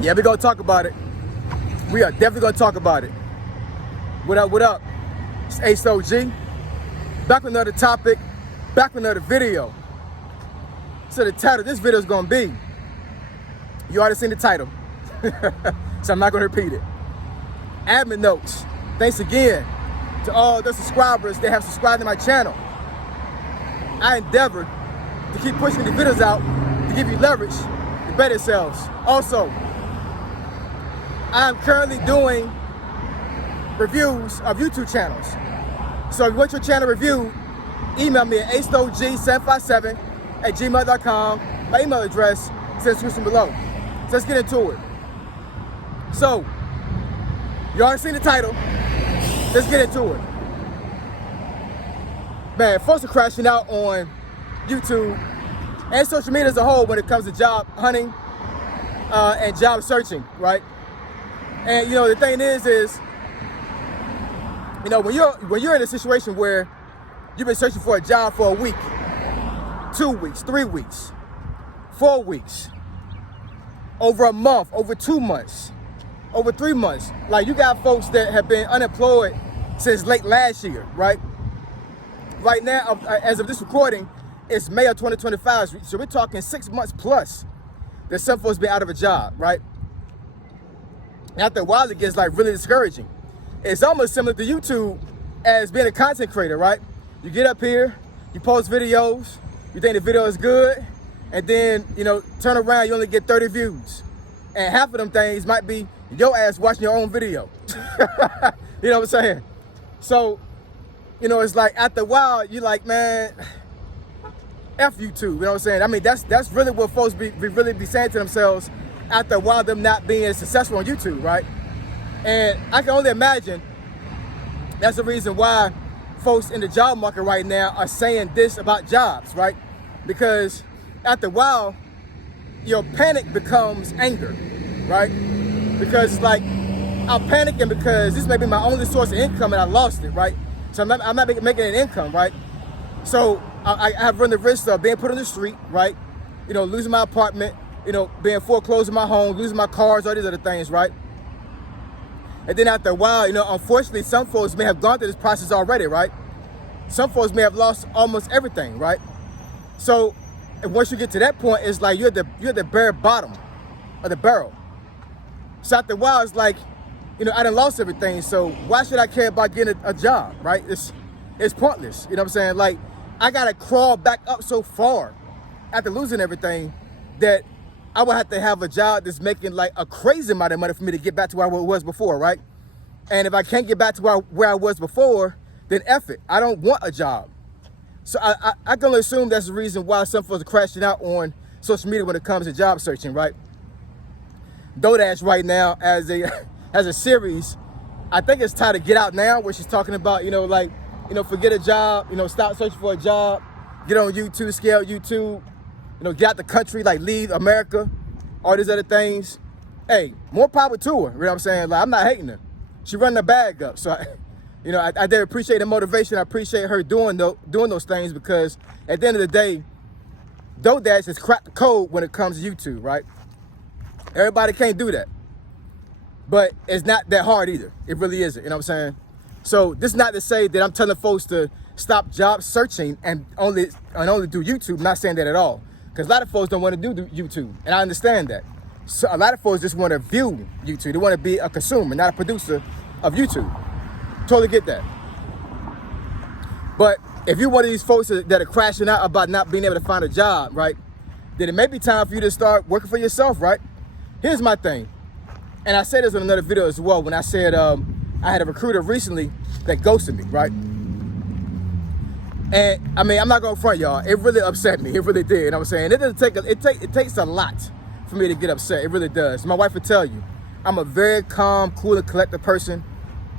Yeah, we're going to talk about it. We are definitely going to talk about it. What up, what up? It's Ace OG. Back with another topic, back with another video. So the title of this video is going to be, you already seen the title, so I'm not going to repeat it. Admin notes. Thanks again to all the subscribers that have subscribed to my channel. I endeavor to keep pushing the videos out to give you leverage to better yourselves. Also, I am currently doing reviews of YouTube channels. So if you want your channel reviewed, email me at aceog757@gmail.com. My email address is in the description below. So let's get into it. So, you already seen the title. Let's get into it. Man, folks are crashing out on YouTube and social media as a whole when it comes to job hunting and job searching, right? And you know, the thing is, you know, when you're in a situation where you've been searching for a job for a week, 2 weeks, 3 weeks, 4 weeks, over a month, over 2 months, over 3 months. Like, you got folks that have been unemployed since late last year, right? Right now, as of this recording, it's May of 2025. So we're talking 6 months plus that some folks been out of a job, right? And after a while, it gets like really discouraging. It's almost similar to YouTube as being a content creator, right? You get up here, you post videos, you think the video is good, and then, you know, turn around, you only get 30 views. And half of them things might be your ass watching your own video. You know what I'm saying? So, you know, it's like after a while, you're like, man, F YouTube, you know what I'm saying? I mean, that's really what folks really be saying to themselves after a while, them not being successful on YouTube, right? And I can only imagine that's the reason why folks in the job market right now are saying this about jobs, right? Because after a while, your panic becomes anger, right? Because it's like, I'm panicking because this may be my only source of income and I lost it, right? So I'm not making an income, right? So I have run the risk of being put on the street, right? You know, losing my apartment, you know, being foreclosed in my home, losing my cars, all these other things, right? And then after a while, you know, unfortunately, some folks may have gone through this process already, right? Some folks may have lost almost everything, right? So and once you get to that point, it's like you're at the bare bottom of the barrel. So after a while, it's like, you know, I done lost everything, so why should I care about getting a job, right? It's pointless, you know what I'm saying? Like, I gotta crawl back up so far after losing everything that I would have to have a job that's making like a crazy amount of money for me to get back to where I was before, right? And if I can't get back to where I was before, then F it. I don't want a job. So I can only assume that's the reason why some folks are crashing out on social media when it comes to job searching, right? DoorDash right now as a series, I think it's titled Get Out Now, where she's talking about, you know, like, you know, forget a job, you know, stop searching for a job, get on YouTube, scale YouTube, you know, get out the country, like leave America, all these other things. Hey, more power to her, you know what I'm saying? Like, I'm not hating her. She running her bag up. So, you know, I did appreciate the motivation. I appreciate her doing those things, because at the end of the day, DoorDash has cracked the code when it comes to YouTube, right? Everybody can't do that. But it's not that hard either. It really isn't, you know what I'm saying? So this is not to say that I'm telling folks to stop job searching and only do YouTube. I'm not saying that at all. Because a lot of folks don't want to do YouTube, and I understand that. So a lot of folks just want to view YouTube. They want to be a consumer, not a producer of YouTube. Totally get that. But if you're one of these folks that are crashing out about not being able to find a job, right, then it may be time for you to start working for yourself, right? Here's my thing. And I said this in another video as well, when I said I had a recruiter recently that ghosted me, right? And I mean, I'm not gonna front y'all, it really upset me. It really did. You know what I'm saying? It doesn't take it takes a lot for me to get upset. It really does. My wife would tell you, I'm a very calm, cool, and collected person.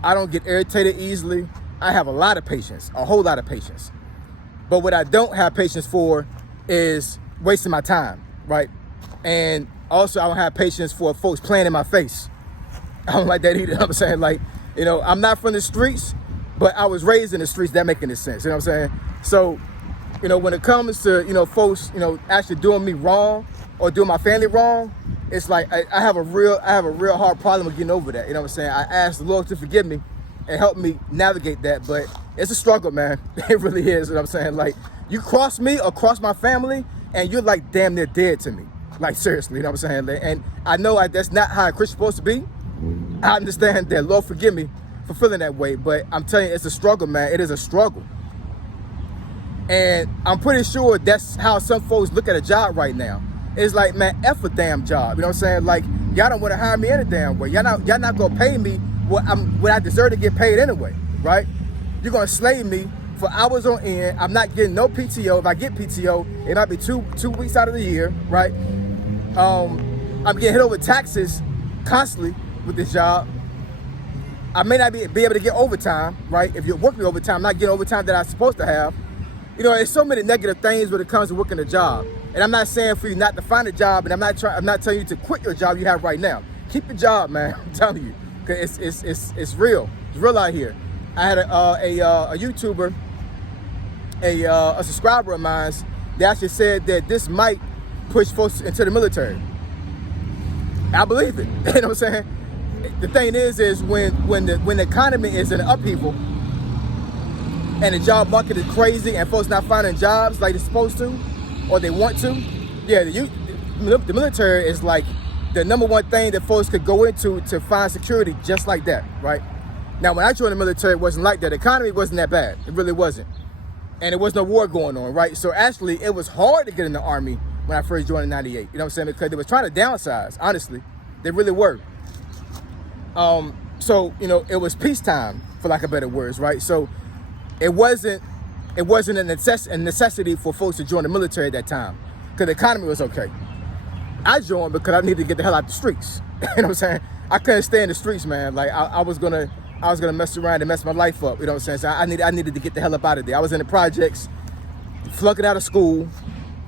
I don't get irritated easily. I have a lot of patience, a whole lot of patience. But what I don't have patience for is wasting my time, right? And also, I don't have patience for folks playing in my face. I don't like that either. You know what I'm saying? Like, you know, I'm not from the streets, but I was raised in the streets. That making any sense? You know what I'm saying? So, you know, when it comes to, you know, folks, you know, actually doing me wrong or doing my family wrong, it's like I have a real hard problem with getting over that. You know what I'm saying? I asked the Lord to forgive me and help me navigate that, but it's a struggle, man. It really is. You know what I'm saying? Like, you cross me or cross my family, and you're like damn near dead to me. Like, seriously, you know what I'm saying? And I know that's not how a Christian's supposed to be. I understand that. Lord, forgive me for feeling that way, but I'm telling you, it's a struggle, man. It is a struggle. And I'm pretty sure that's how some folks look at a job right now. It's like, man, F a damn job. You know what I'm saying? Like, y'all don't want to hire me any damn way. Y'all not gonna pay me what I deserve to get paid anyway, right? You're gonna slave me for hours on end. I'm not getting no PTO. If I get PTO, it might be two weeks out of the year, right? I'm getting hit over taxes constantly with this job. I may not be able to get overtime, right? If you're working overtime, I'm not getting overtime that I'm supposed to have. You know, there's so many negative things when it comes to working a job. And I'm not saying for you not to find a job, and I'm not telling you to quit your job you have right now. Keep your job, man. I'm telling you, because it's real. It's real out here. I had a YouTuber, a subscriber of mine, that actually said that this might push folks into the military. I believe it. You know what I'm saying? The thing is when the economy is in upheaval and the job market is crazy and folks not finding jobs like they're supposed to or they want to, yeah, the military is like the number one thing that folks could go into to find security just like that, right? Now, when I joined the military, it wasn't like that. The economy wasn't that bad. It really wasn't. And there was no war going on, right? So actually, it was hard to get in the Army when I first joined in 98. You know what I'm saying? Because they were trying to downsize, honestly. They really were. So, you know, it was peacetime, for lack of better words, right? So it wasn't a necessity for folks to join the military at that time because the economy was okay. I joined because I needed to get the hell out the streets. You know what I'm saying? I couldn't stay in the streets, man. Like I was gonna mess around and mess my life up. You know what I'm saying? So I needed to get the hell up out of there. I was in the projects, flunking out of school,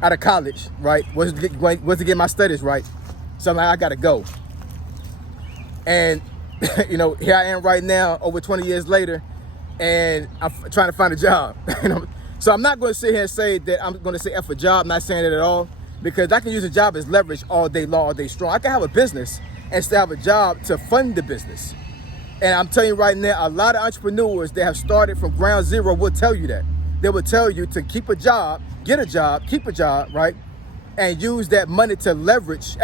out of college, right? Was to get my studies right. So I'm like, I gotta go. And you know, here I am right now, over 20 years later, and I'm trying to find a job. You know? So I'm not going to sit here and say that I'm going to say F a job. I'm not saying it at all, because I can use a job as leverage all day long, all day strong. I can have a business and still have a job to fund the business. And I'm telling you right now, a lot of entrepreneurs that have started from ground zero will tell you that. They will tell you to keep a job, get a job, keep a job, right? And use that money to leverage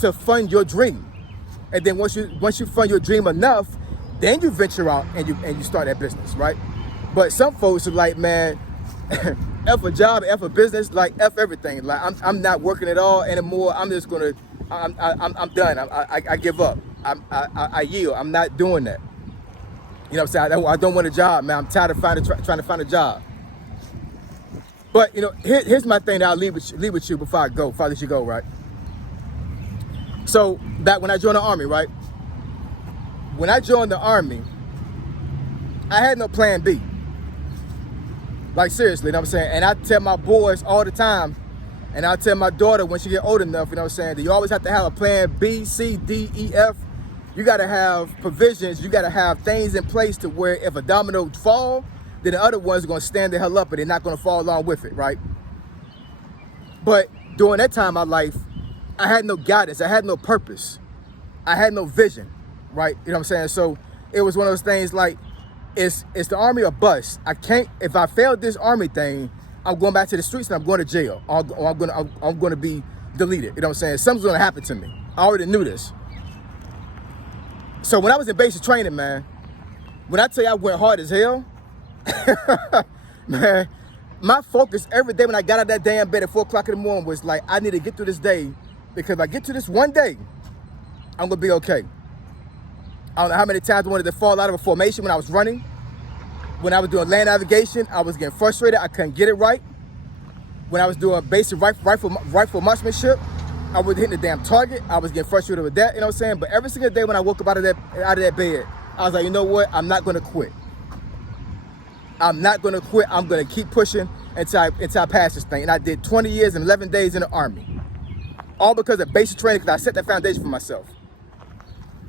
to fund your dream. And then once you fund your dream enough, then you venture out and you start that business, right? But some folks are like, man, F a job, F a business, like F everything. Like I'm not working at all anymore. I'm just gonna, I'm done. I give up. I yield. I'm not doing that. You know what I'm saying? I don't want a job, man. I'm tired of trying to find a job. But you know, here's my thing that I'll leave with you before I let you go, right? So back when I joined the Army, right? When I joined the Army, I had no plan B. Like seriously, you know what I'm saying? And I tell my boys all the time, and I'll tell my daughter when she get old enough, you know what I'm saying, that you always have to have a plan B, C, D, E, F. You gotta have provisions, you gotta have things in place to where if a domino fall, then the other ones are gonna stand the hell up and they're not gonna fall along with it, right? But during that time of my life, I had no guidance, I had no purpose, I had no vision, right? You know what I'm saying? So it was one of those things like, it's the Army or bust. I can't, if I failed this Army thing, I'm going back to the streets and I'm going to jail. Or I'm gonna be deleted. You know what I'm saying? Something's gonna happen to me. I already knew this. So when I was in basic training, man, when I tell you I went hard as hell, man, my focus every day when I got out of that damn bed at 4 o'clock in the morning was like, I need to get through this day, because if I get to this one day, I'm gonna be okay. I don't know how many times I wanted to fall out of a formation when I was running. When I was doing land navigation, I was getting frustrated. I couldn't get it right. When I was doing basic rifle marksmanship, I was hitting the damn target. I was getting frustrated with that, you know what I'm saying? But every single day when I woke up out of that bed, I was like, you know what? I'm not gonna quit. I'm not gonna quit. I'm gonna keep pushing until I pass this thing. And I did 20 years and 11 days in the Army. All because of basic training, because I set that foundation for myself.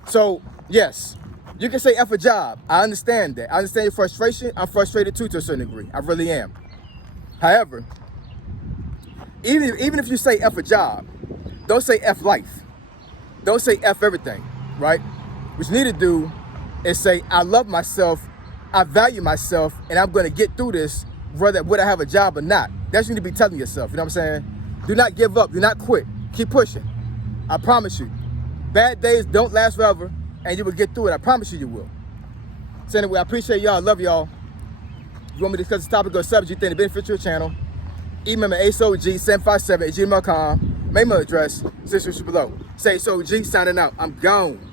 So, yes, you can say F a job. I understand that. I understand your frustration. I'm frustrated too, to a certain degree. I really am. However, even if you say F a job, don't say F life. Don't say F everything, right? What you need to do is say, I love myself, I value myself, and I'm gonna get through this, whether I have a job or not. That's what you need to be telling yourself, you know what I'm saying? Do not give up, do not quit, keep pushing. I promise you, bad days don't last forever, and you will get through it. I promise you, you will. So anyway, I appreciate y'all, I love y'all. If you want me to discuss this topic or subject you think it benefits your channel, email me asog757@gmail.com. My email address, description below. Say SOG, signing out. I'm gone.